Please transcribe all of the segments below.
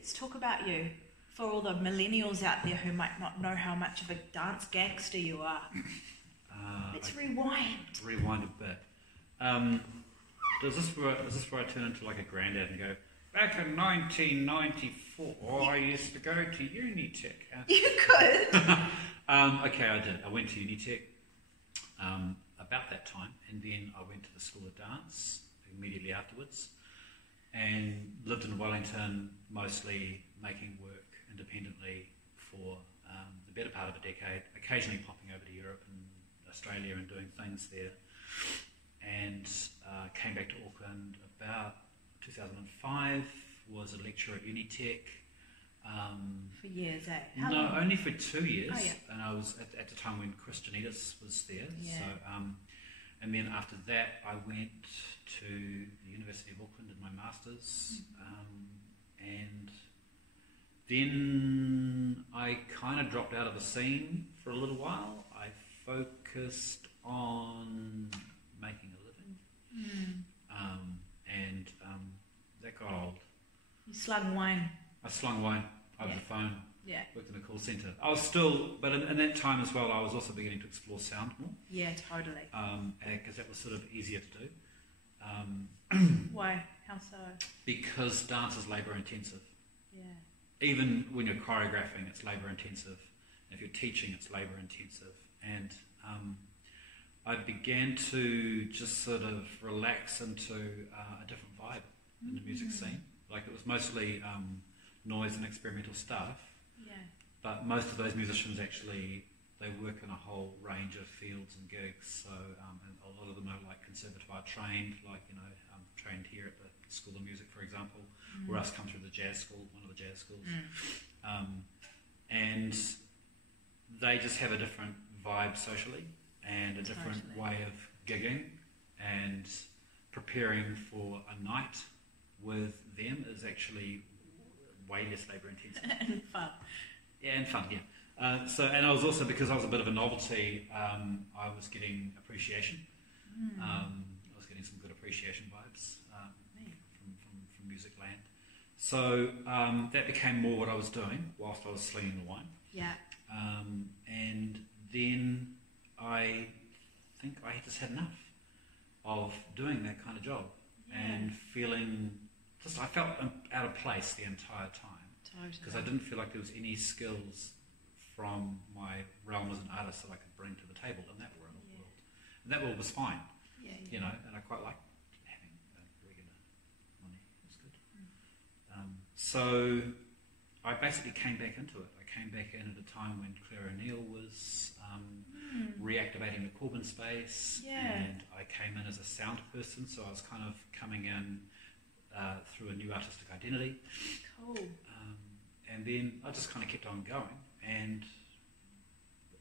let's talk about you. For all the millennials out there who might not know how much of a dance gangster you are. Let's rewind. Rewind a bit. Is this where I turn into like a granddad and go, back in 1994, I used to go to Unitec. You could. Okay, I did. I went to Unitec about that time, and then I went to the School of Dance immediately afterwards, and lived in Wellington, mostly making work independently for the better part of a decade, occasionally popping over to Europe and Australia and doing things there, and came back to Auckland about 2005, was a lecturer at Unitec. For years, eh? No, only for 2 years. Oh, yeah. And I was at the time when Kristian was there. Yeah. So, and then after that, I went to the University of Auckland, did my masters, and then I kind of dropped out of the scene for a little while. I focused on making a living, and that got old. You slung wine. I slung wine over the phone. Yeah. Worked in a call centre. I was still, but in that time as well, I was also beginning to explore sound more. Yeah, totally. Because that was sort of easier to do. Why? How so? Because dance is labour intensive. Yeah. Even when you're choreographing, it's labour intensive. And if you're teaching, it's labour intensive. And I began to just sort of relax into a different vibe in the music scene. Like it was mostly noise and experimental stuff. Yeah. But most of those musicians actually, they work in a whole range of fields and gigs. So and a lot of them are like conservatoire trained, like, you know, trained here at the School of Music, for example, or else come through the jazz school, one of the jazz schools. And they just have a different vibe socially and a different way of gigging, and preparing for a night with them is actually way less labour intensive. And fun. Yeah, and fun, yeah. So, and I was also, because I was a bit of a novelty, I was getting appreciation. I was getting some good appreciation vibes from music land. So that became more what I was doing whilst I was slinging the wine. Yeah. And then I think I just had enough of doing that kind of job and feeling I felt out of place the entire time. Totally. Because I didn't feel like there was any skills from my realm as an artist that I could bring to the table in that world. And that world was fine, you know, and I quite liked having regular money. It was good. So I basically came back into it. I came back in at a time when Claire O'Neill was reactivating the Corbin space, and I came in as a sound person, so I was kind of coming in through a new artistic identity. Cool. And then I just kind of kept on going, and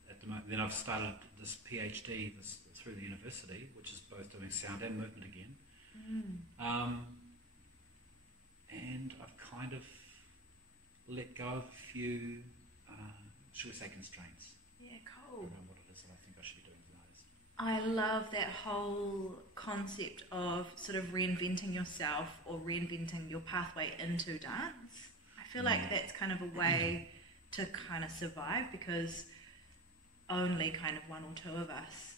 at the moment, then I've started this PhD through the university, which is both doing sound and movement again. And I've kind of let go of a few, shall we say, constraints. Yeah, cool. Around what it is that I think I should be doing as an artist. I love that whole concept of sort of reinventing yourself or reinventing your pathway into dance. I feel like that's kind of a way to kind of survive, because only kind of one or two of us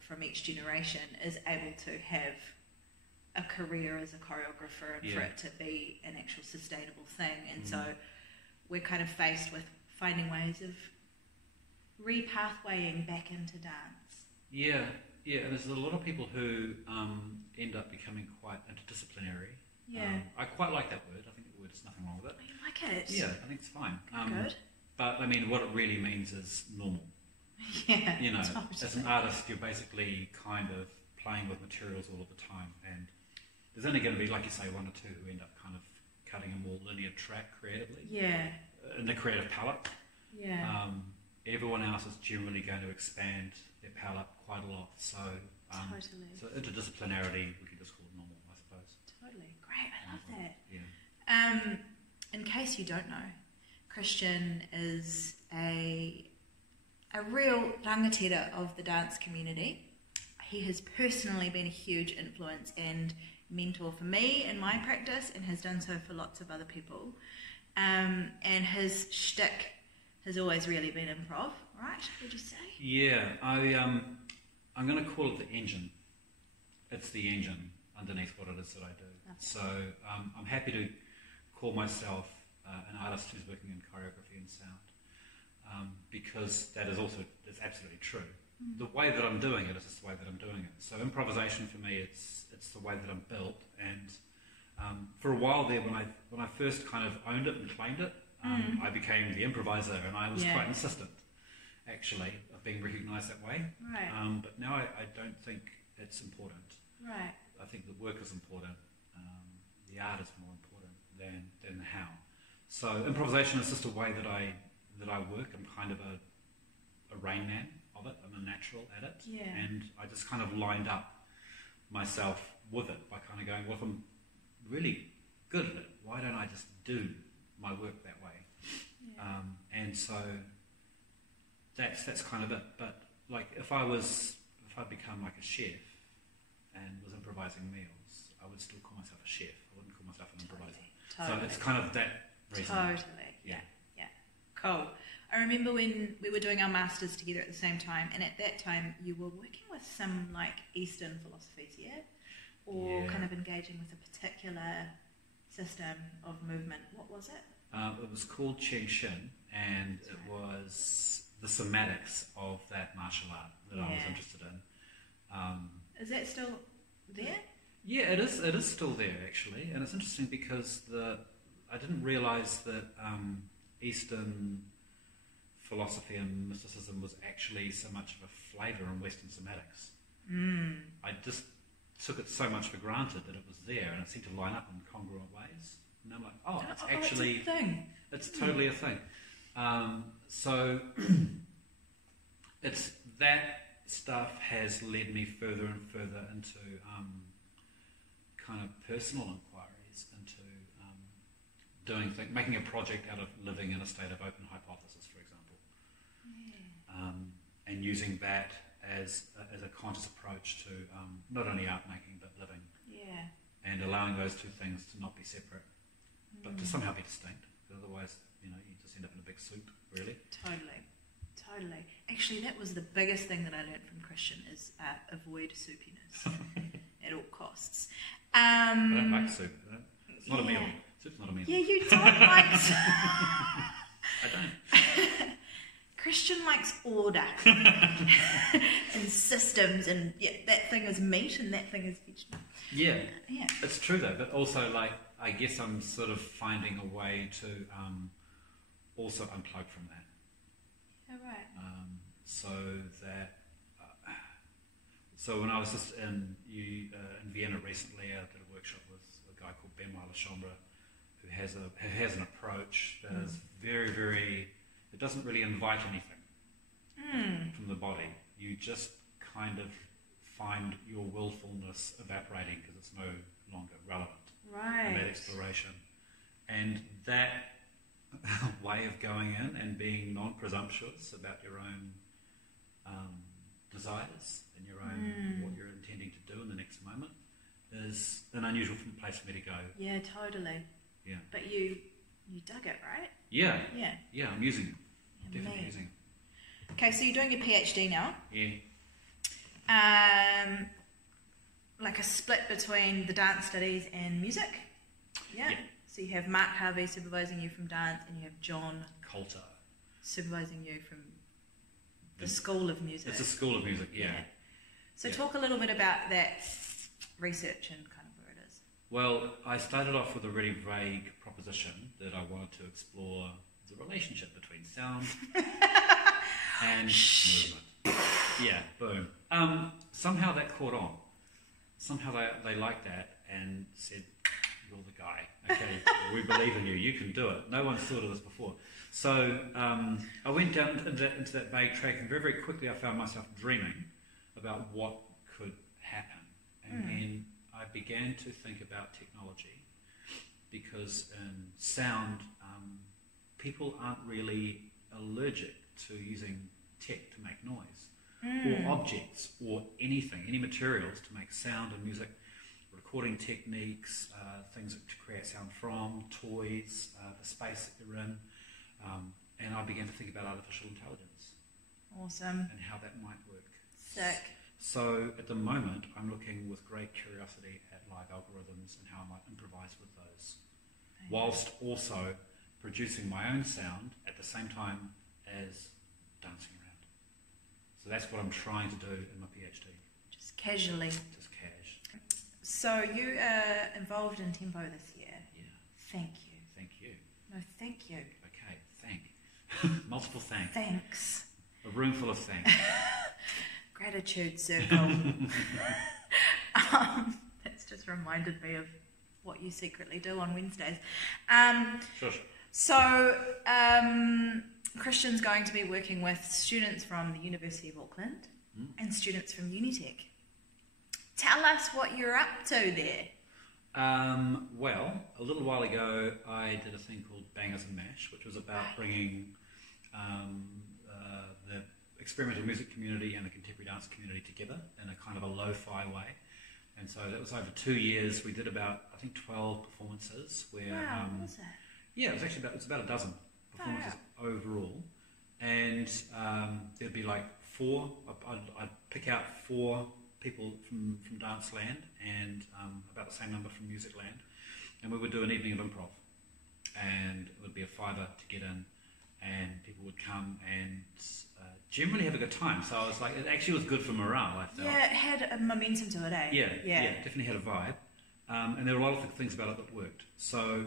from each generation is able to have a career as a choreographer and for it to be an actual sustainable thing. And so we're kind of faced with finding ways of repathwaying back into dance. Yeah, and there's a lot of people who end up becoming quite interdisciplinary. Yeah. I quite like that word. I think the word, there's nothing wrong with it. Oh, you like it? Yeah, I think it's fine. Good. But I mean, what it really means is normal. Yeah, you know, totally. as an artist, you're basically kind of playing with materials all of the time, and there's only going to be, like you say, one or two who end up kind of cutting a more linear track creatively. Yeah. In the creative palette. Yeah. Everyone else is generally going to expand their palette quite a lot. So, totally. So interdisciplinarity, we could just call it normal, I suppose. Totally. Great. I love that. Yeah. In case you don't know, Kristian is a real rangatira of the dance community. He has personally been a huge influence and mentor for me in my practice, and has done so for lots of other people. and his shtick has always really been improv, right? Would you say? Yeah, I'm going to call it the engine. It's the engine underneath what it is that I do. Okay. So I'm happy to call myself an artist who's working in choreography and sound, because that is also, it's absolutely true. The way that I'm doing it is just the way that I'm doing it. So improvisation for me, it's the way that I'm built. And for a while there, when I first kind of owned it and claimed it, I became the improviser, and I was quite insistent, actually, of being recognised that way. Right. But now I don't think it's important. Right. I think the work is important. The art is more important than the how. So improvisation is just a way that I work. I'm kind of a rain man of it. I'm a natural at it. Yeah. And I just kind of lined up myself with it by kind of going, well, if I'm really good at it, why don't I just do my work that way? Yeah. And so that's kind of it. But like if I'd become like a chef and was improvising meals, I would still call myself a chef. I wouldn't call myself an improviser. Totally. So it's kind of that reason. Totally. Yeah. Cool. I remember when we were doing our masters together at the same time, and at that time you were working with some like Eastern philosophies, or kind of engaging with a particular system of movement. What was it? It was called Cheng Shin, and it was the somatics of that martial art that I was interested in. Is that still there? Yeah, it is. It is still there actually, and it's interesting because I didn't realise that Eastern philosophy and mysticism was actually so much of a flavour in Western somatics. I just took it so much for granted that it was there, and it seemed to line up in congruent ways. And I'm like, oh, it's actually it's a thing. It's totally a thing. So it's that stuff has led me further and further into kind of personal inquiries into making a project out of living in a state of open hypothesis, for example, and using that as a conscious approach to not only art making but living, and allowing those two things to not be separate, but to somehow be distinct. Because otherwise, you just end up in a big soup, really. Totally. Actually, that was the biggest thing that I learned from Kristian is avoid soupiness at all costs. I don't like soup. It's not a meal. Soup's not a meal. Yeah, you don't like soup. I don't. Kristian likes order and systems, and that thing is meat and that thing is vegetable. Yeah, it's true though. But also, like, I guess I'm sort of finding a way to also unplug from that. Yeah, right. So when I was just in Vienna recently, I did a workshop with a guy called Benoit Lachambre, who has an approach that is very, very. It doesn't really invite anything from the body. You just kind of find your willfulness evaporating because it's no longer relevant. Right. And that exploration. And that way of going in and being non-presumptuous about your own desires and your own what you're intending to do in the next moment is an unusual place for me to go. Yeah, totally. Yeah. But you dug it, right? Yeah. Yeah. Yeah, I'm using it. Yeah, definitely using it. Okay, so you're doing your PhD now. Yeah. Like a split between the dance studies and music. Yeah. So you have Mark Harvey supervising you from dance, and you have John Coulter supervising you from the School of Music. It's a School of Music, yeah. So talk a little bit about that research and kind of where it is. Well, I started off with a really vague proposition that I wanted to explore the relationship between sound and movement. Yeah, boom. Somehow that caught on. Somehow they liked that and said, "You're the guy. Okay, we believe in you. You can do it." No one's thought of this before. So I went down into that vague track, and very, very quickly I found myself dreaming about what could happen. And then I began to think about technology, because in sound, people aren't really allergic to using tech to make noise, or objects, or anything, any materials to make sound and music. recording techniques, things to create sound from, toys, the space that you're in, and I began to think about artificial intelligence. Awesome. And how that might work. Sick. So at the moment, I'm looking with great curiosity at live algorithms and how I might improvise with those, whilst also producing my own sound at the same time as dancing around. So that's what I'm trying to do in my PhD. Just casually. Just cash. So you are involved in Tempo this year. Yeah. Thank you. Thank you. No, thank you. Okay, thank. Multiple thanks. Thanks. A room full of thanks. Gratitude circle. That's just reminded me of what you secretly do on Wednesdays. Sure. So, Kristian's going to be working with students from the University of Auckland and students from Unitec. Tell us what you're up to there. Well, a little while ago, I did a thing called Bangers and Mash, which was about bringing the experimental music community and the contemporary dance community together in a kind of a lo-fi way. And so that was over 2 years. We did about, I think, 12 performances. Where, wow, what was that? Yeah, it was actually about a dozen performances overall. And there'd be like 4, I'd pick out 4 people from dance land and about the same number from music land. And we would do an evening of improv. And it would be a $5 to get in. And people would come and generally have a good time. So I was like, it actually was good for morale, I felt. Yeah, it had a momentum to it, eh? Yeah, definitely had a vibe. And there were a lot of things about it that worked. So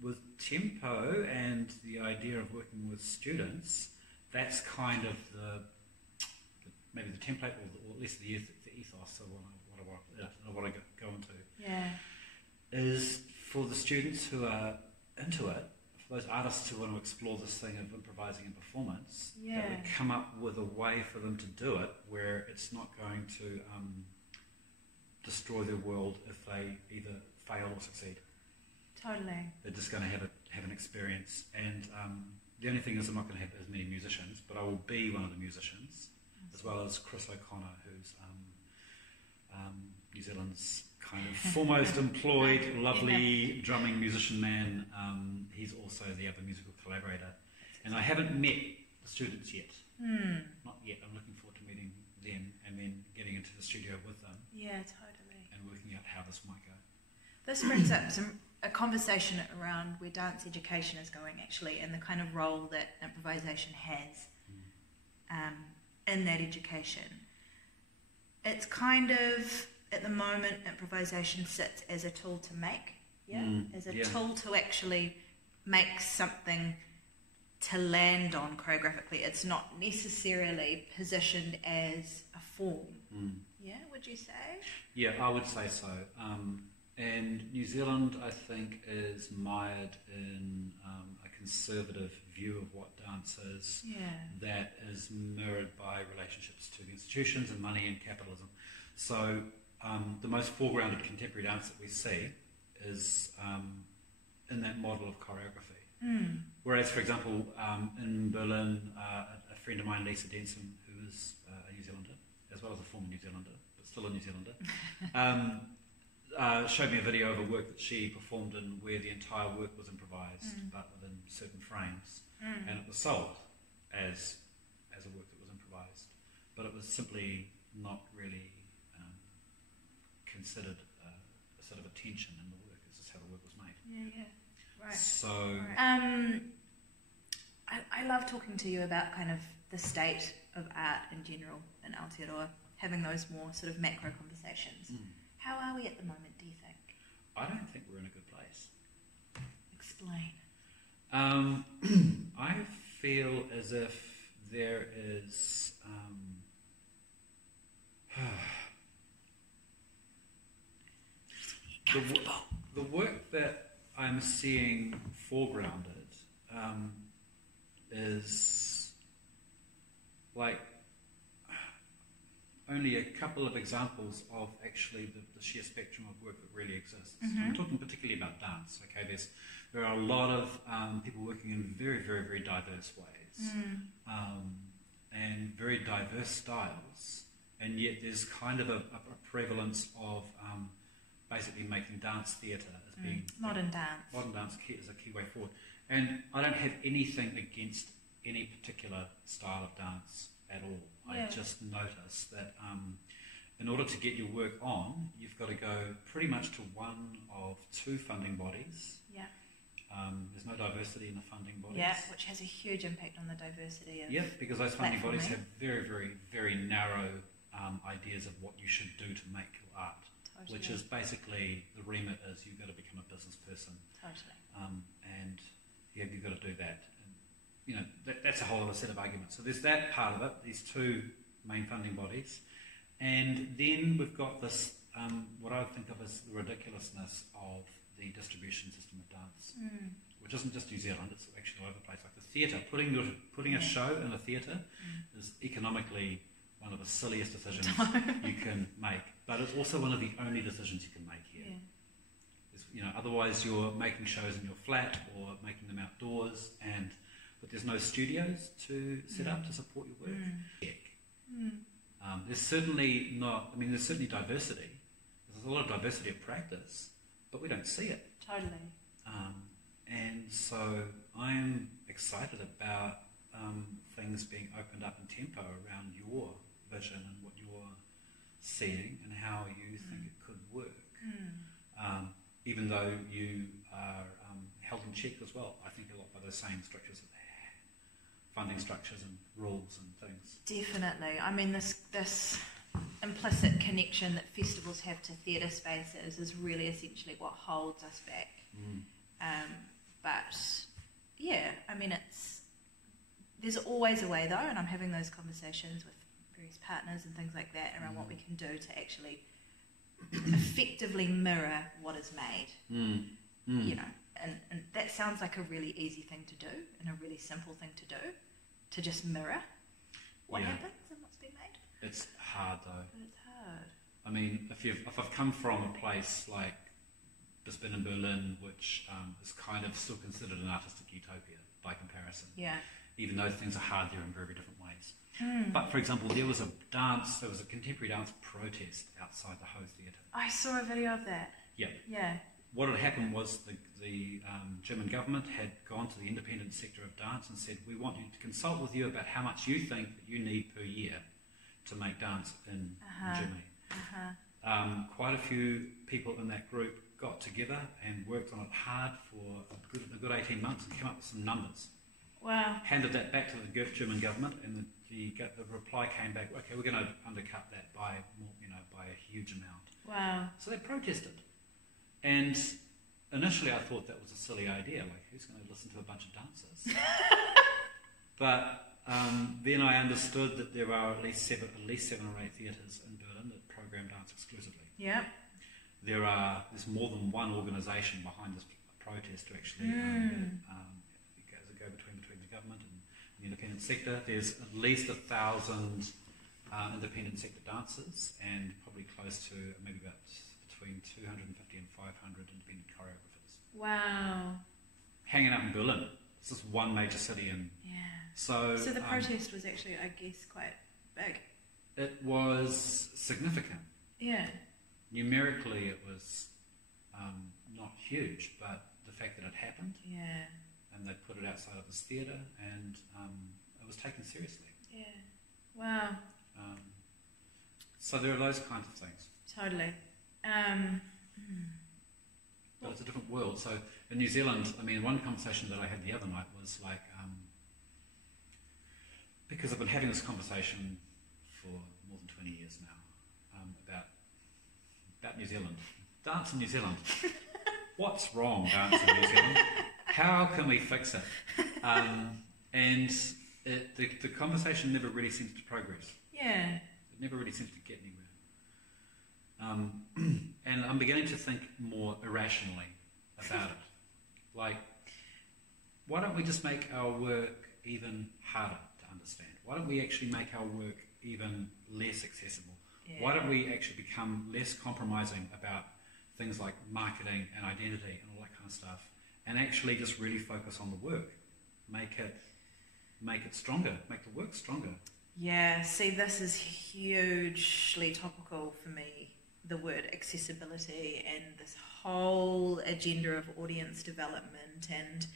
with Tempo and the idea of working with students, that's kind of maybe the template, or at least the ethos of what I go into. Yeah. Is for the students who are into it, for those artists who want to explore this thing of improvising and performance, that we come up with a way for them to do it where it's not going to destroy their world if they either fail or succeed. Totally. They're just going to have an experience. And the only thing is I'm not going to have as many musicians, but I will be one of the musicians, as well as Chris O'Connor, who's New Zealand's kind of foremost employed, lovely drumming musician man. He's also the other musical collaborator. And I haven't met the students yet. Not yet. I'm looking forward to meeting them and then getting into the studio with them. Yeah, totally. And working out how this might go. This brings up a conversation around where dance education is going, actually, and the kind of role that improvisation has in that education. It's kind of, at the moment, improvisation sits as a tool to make, as a tool to actually make something to land on choreographically. It's not necessarily positioned as a form. Yeah, would you say? Yeah, I would say so. And New Zealand, I think, is mired in a conservative view of what dance is that is mirrored by relationships to the institutions and money and capitalism. So the most foregrounded contemporary dance that we see is in that model of choreography. Whereas, for example, in Berlin, a friend of mine, Lisa Denson, who is a New Zealander, as well as a former New Zealander, but still a New Zealander, showed me a video of a work that she performed in where the entire work was improvised, but within certain frames, and it was sold as a work that was improvised, but it was simply not really considered a sort of attention in the work. It's just how the work was made. Right. So, I love talking to you about kind of the state of art in general in Aotearoa, having those more sort of macro conversations. How are we at the moment, do you think? I don't think we're in a good place. Explain. I feel as if there is the work that I'm seeing foregrounded is like only a couple of examples of actually the sheer spectrum of work that really exists. I'm talking particularly about dance. Okay, there are a lot of people working in very, very, very diverse ways and very diverse styles, and yet there's kind of a prevalence of basically making dance theatre as being modern dance. Modern dance is a key way forward. And I don't have anything against any particular style of dance at all. I just notice that in order to get your work on, you've got to go pretty much to one of two funding bodies. Yeah. There's no diversity in the funding bodies. Yeah, which has a huge impact on the diversity of because those funding bodies have very, very, very narrow ideas of what you should do to make your art. Totally. Which is basically, the remit is you've got to become a business person. Totally. And you've got to do that. And, that's a whole other set of arguments. So there's that part of it, these two main funding bodies. And then we've got this, what I would think of as the ridiculousness of the distribution system of dance, which isn't just New Zealand, it's actually all over the place. Like the theatre, putting a show in a theatre is economically one of the silliest decisions you can make, but it's also one of the only decisions you can make here. Otherwise you're making shows in your flat or making them outdoors, but there's no studios to set up to support your work. There's certainly there's certainly diversity. There's a lot of diversity of practice, but we don't see it. Totally. And so I'm excited about things being opened up in tempo around your vision and what you're seeing and how you think it could work. Even though you are held in check as well, I think a lot by those same structures, funding structures and rules and things. Definitely. I mean, this implicit connection that festivals have to theatre spaces is really essentially what holds us back. But yeah, I mean, there's always a way though, and I'm having those conversations with various partners and things like that around what we can do to actually effectively mirror what is made. And that sounds like a really easy thing to do and a really simple thing to do, to just mirror what happens and what's being made. It's hard though. But it's hard. I mean, if I've come from a place like Brisbane and Berlin, which is kind of still considered an artistic utopia by comparison, even though things are hard there in very, very different ways. But for example, there was a contemporary dance protest outside the Ho Theatre. I saw a video of that. Yeah. What had happened was the German government had gone to the independent sector of dance and said, we want you to consult with you about how much you think that you need per year to make dance in Germany. Quite a few people in that group got together and worked on it hard for a good 18 months and came up with some numbers. Wow. Handed that back to the German government, and the reply came back, okay, we're going to undercut that by a huge amount. Wow. So they protested. And initially I thought that was a silly idea, like who's going to listen to a bunch of dancers? But then I understood that there are at least 7 or 8 theatres in Berlin that program dance exclusively. Yeah. There's more than one organisation behind this protest to actually go between the government and the independent sector. There's at least 1,000 independent sector dancers and probably close to maybe about between 250 and 500 independent choreographers. Wow. Hanging out in Berlin. It's just one major city. So the protest was actually, I guess, quite big. It was significant. Yeah. Numerically, it was not huge, but the fact that it happened, and they put it outside of this theatre, and it was taken seriously. Yeah. Wow. So there are those kinds of things. Totally. But it's a different world. So in New Zealand, I mean, one conversation that I had the other night was like, because I've been having this conversation for more than 20 years now about New Zealand. Dance in New Zealand. What's wrong, dance in New Zealand? How can we fix it? And the conversation never really seems to progress. Yeah. It never really seems to get anywhere. And I'm beginning to think more irrationally about it. Like, why don't we just make our work even harder to understand? Why don't we actually make our work even less accessible? Yeah. Why don't we actually become less compromising about things like marketing and identity and all that kind of stuff, and actually just really focus on the work, make it stronger, make the work stronger. Yeah, see, this is hugely topical for me, the word accessibility and this whole agenda of audience development and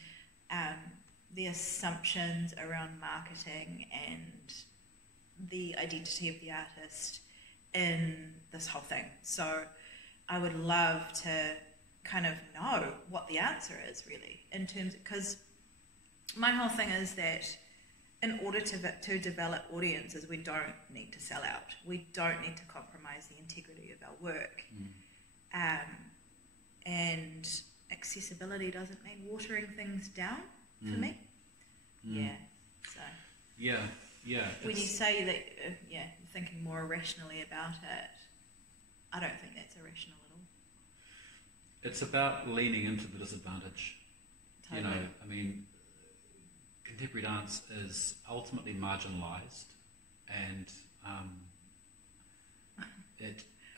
the assumptions around marketing and the identity of the artist in this whole thing. So I would love to kind of know what the answer is really in terms of, because my whole thing is that in order to develop audiences, we don't need to sell out. We don't need to compromise the integrity of our work. And accessibility doesn't mean watering things down for me. Yeah. So. Yeah. When you say that, you're thinking more irrationally about it, I don't think that's irrational at all. It's about leaning into the disadvantage. Totally. You know, I mean, contemporary dance is ultimately marginalised, and I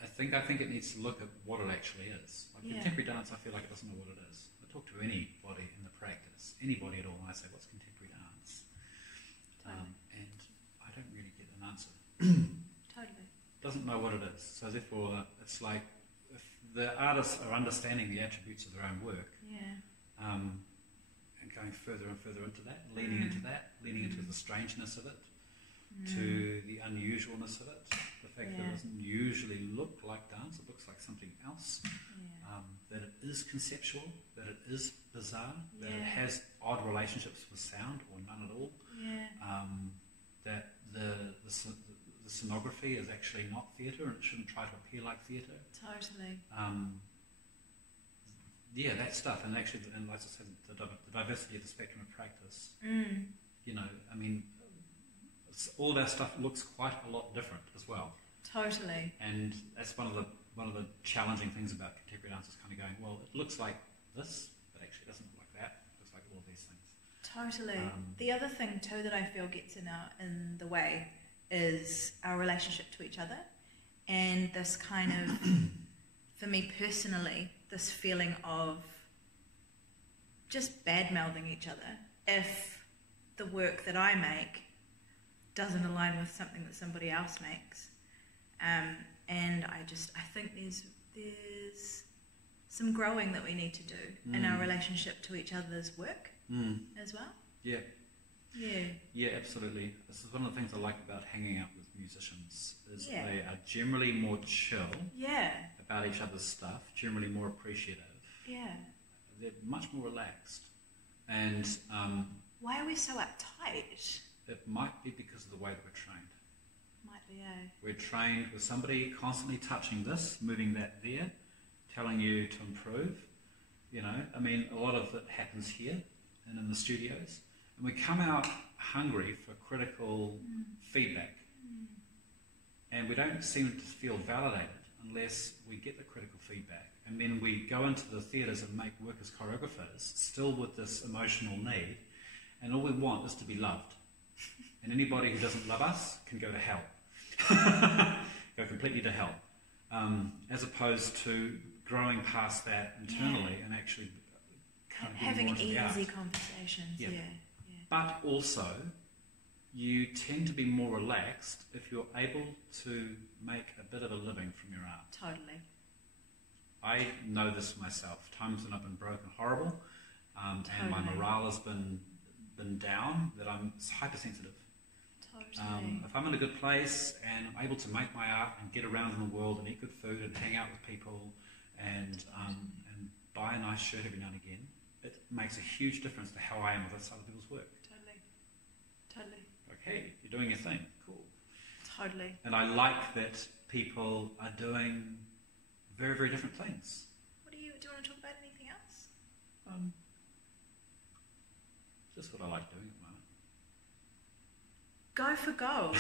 think it needs to look at what it actually is. Like contemporary dance, I feel like it doesn't know what it is. I talk to anybody in the practice, anybody at all, and I say, "What's contemporary dance?" And I don't really get an answer. Totally. Doesn't know what it is. So therefore, it's like if the artists are understanding the attributes of their own work. And going further and further into that, leaning into the strangeness of it, to the unusualness of it, the fact that it doesn't usually look like dance, it looks like something else, that it is conceptual, that it is bizarre, that it has odd relationships with sound or none at all, that the scenography is actually not theatre and it shouldn't try to appear like theatre. Totally. That stuff, and actually, and like I said, the diversity of the spectrum of practice. You know, I mean, all of our stuff looks quite a lot different as well. Totally. And that's one of the challenging things about contemporary dance is kind of going, well, it looks like this, but actually it doesn't look like that. It looks like all of these things. Totally. The other thing too that I feel gets in the way is our relationship to each other, and this kind of, for me personally, this feeling of just bad-mouthing each other if the work that I make doesn't align with something that somebody else makes. And I think there's some growing that we need to do in our relationship to each other's work as well. Yeah, absolutely. This is one of the things I like about hanging out with musicians is they are generally more chill about each other's stuff, generally more appreciative. They're much more relaxed. And why are we so uptight? It might be because of the way that we're trained. Might be, We're trained with somebody constantly touching this, moving that there, telling you to improve. You know, I mean, a lot of it happens here and in the studios. And we come out hungry for critical feedback. And we don't seem to feel validated unless we get the critical feedback. And then we go into the theatres and make work as choreographers, still with this emotional need, and all we want is to be loved. And anybody who doesn't love us can go to hell. Go completely to hell. As opposed to growing past that internally and actually kind of having more into the easy art. conversations. But also, you tend to be more relaxed if you're able to make a bit of a living from your art. Totally. I know this myself. Times when I've been broken horrible, and my morale has been down, that I'm hypersensitive. Totally. If I'm in a good place and I'm able to make my art and get around in the world and eat good food and hang out with people and buy a nice shirt every now and again, it makes a huge difference to how I am with other people's work. Totally. Okay, you're doing your thing. Cool. Totally. And I like that people are doing very, very different things. Do you want to talk about anything else? Just what I like doing at the moment. Go for gold.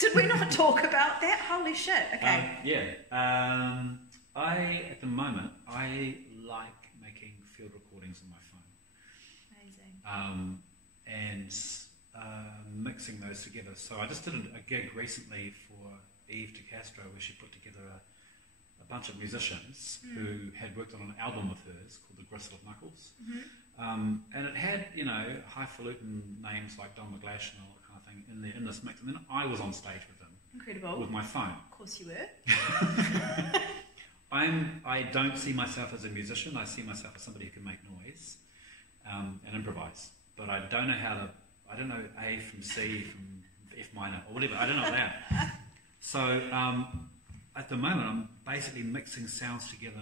Did we not talk about that? Holy shit. Okay. At the moment, I like making field recordings on my phone. Amazing. And mixing those together. So I just did a gig recently for Eve DeCastro where she put together a bunch of musicians who had worked on an album of hers called The Gristle of Knuckles. And it had, highfalutin names like Don McGlash and all that kind something in there in this mix. And then I was on stage with them. Incredible. With my phone. Of course you were. I don't see myself as a musician. I see myself as somebody who can make noise and improvise. But I don't know how to, I don't know A from C from F minor or whatever. I don't know that. So at the moment I'm basically mixing sounds together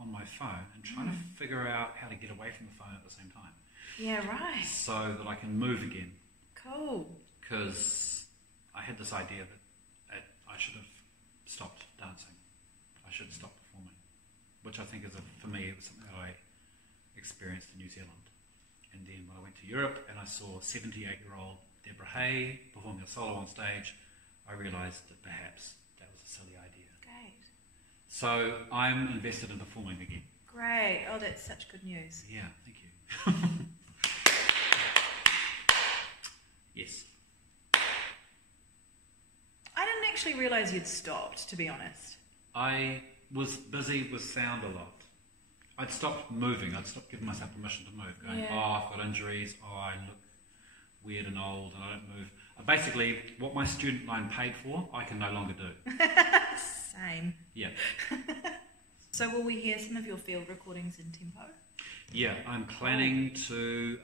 on my phone and trying to figure out how to get away from the phone at the same time. Yeah, right. So that I can move again. Cool. Because I had this idea that I should have stopped dancing. I should have stopped performing. Which I think for me, it was something that I experienced in New Zealand. And then when I went to Europe and I saw 78-year-old Deborah Hay performing a solo on stage, I realised that perhaps that was a silly idea. Great. So I'm invested in performing again. Great. Oh, that's such good news. Yeah, thank you. Yes. I didn't actually realise you'd stopped, to be honest. I was busy with sound a lot. I'd stopped moving. I'd stopped giving myself permission to move. Going, I've got injuries. I look weird and old and I don't move. Basically, what my student loan paid for, I can no longer do. Same. Yeah. So will we hear some of your field recordings in tempo? Yeah, I'm planning to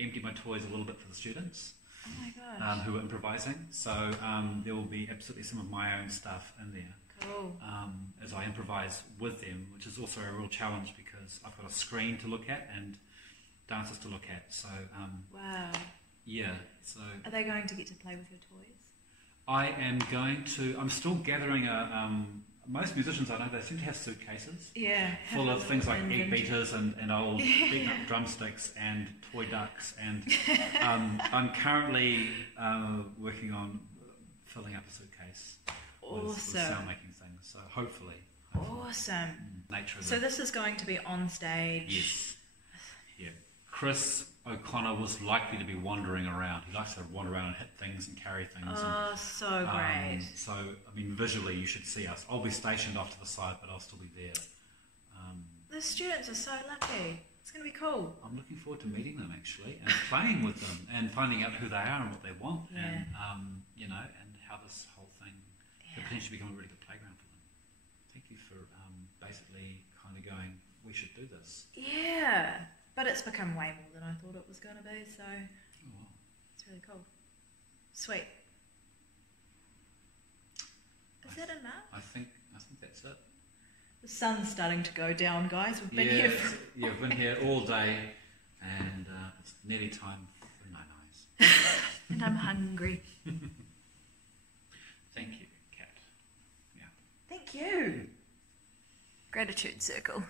empty my toys a little bit for the students. Oh my gosh. Who are improvising. So there will be absolutely some of my own stuff in there. Cool. As I improvise with them, which is also a real challenge because I've got a screen to look at and dancers to look at. So wow. Yeah. So are they going to get to play with your toys? I am going to. I'm still gathering most musicians I know, they seem to have suitcases full of things like egg beaters and old beaten up drumsticks and toy ducks, and I'm currently working on filling up a suitcase with sound making things, so hopefully. Awesome. Nature so this is going to be on stage? Yes. Yeah. Chris O'Connor was likely to be wandering around. He likes to wander around and hit things and carry things. Oh, so great. So, I mean, visually you should see us. I'll be stationed off to the side, but I'll still be there. The students are so lucky. It's going to be cool. I'm looking forward to meeting them, actually, and playing with them, and finding out who they are and what they want, and, you know, and how this whole thing could potentially become a really good playground for them. Thank you for basically kind of going, we should do this. Yeah. But it's become way more than I thought it was going to be, so it's really cool. Sweet. Is that enough? I think that's it. The sun's starting to go down, guys. We've been here for... Yeah, we've been here all day, and it's nearly time for night-eyes. And I'm hungry. Thank you, Kat. Yeah. Thank you. Gratitude circle.